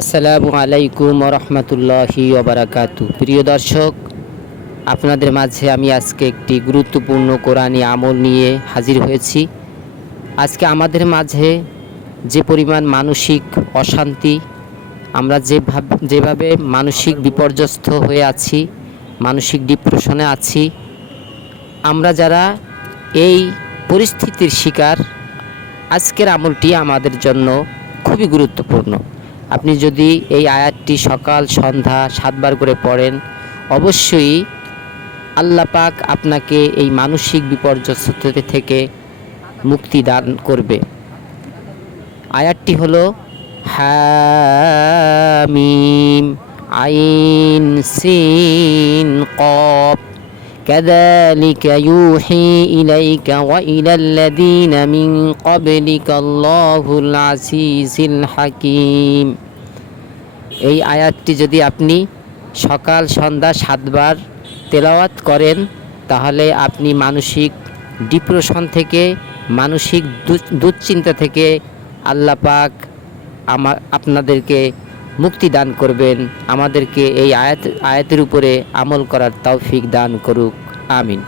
আসসালামু আলাইকুম রহমতুল্লাহি ওবারাকাতু। প্রিয় দর্শক, আপনাদের মাঝে আমি আজকে একটি গুরুত্বপূর্ণ কোরআনী আমল নিয়ে হাজির হয়েছি। আজকে আমাদের মাঝে যে পরিমাণ মানসিক অশান্তি, আমরা যেভাবে মানসিক বিপর্যস্ত হয়ে আছি, মানসিক ডিপ্রেশনে আছি, আমরা যারা এই পরিস্থিতির শিকার, আজকের আমলটি আমাদের জন্য খুবই গুরুত্বপূর্ণ। আপনি যদি এই আয়াতটি সকাল সন্ধ্যা 7 বার করে পড়েন, অবশ্যই আল্লাহ পাক আপনাকে এই মানসিক বিপর্যস্ততা থেকে মুক্তি দান করবে। আয়াতটি হলো হামিম আইন সিন কফ كذلك يوحي إليك وإلى الذين من قبلك الله العزيز الحكيم। এই আয়াতটি যদি আপনি সকাল সন্ধ্যা 7 বার তেলাওয়াত করেন, তাহলে আপনি মানসিক ডিপ্রেশন থেকে, মানসিক দুশ্চিন্তা থেকে আল্লাহ পাক আপনাদেরকে মুক্তি দান করবেন। আমাদেরকে এই আয়াতের উপরে আমল করার তৌফিক দান করুক। আমিন।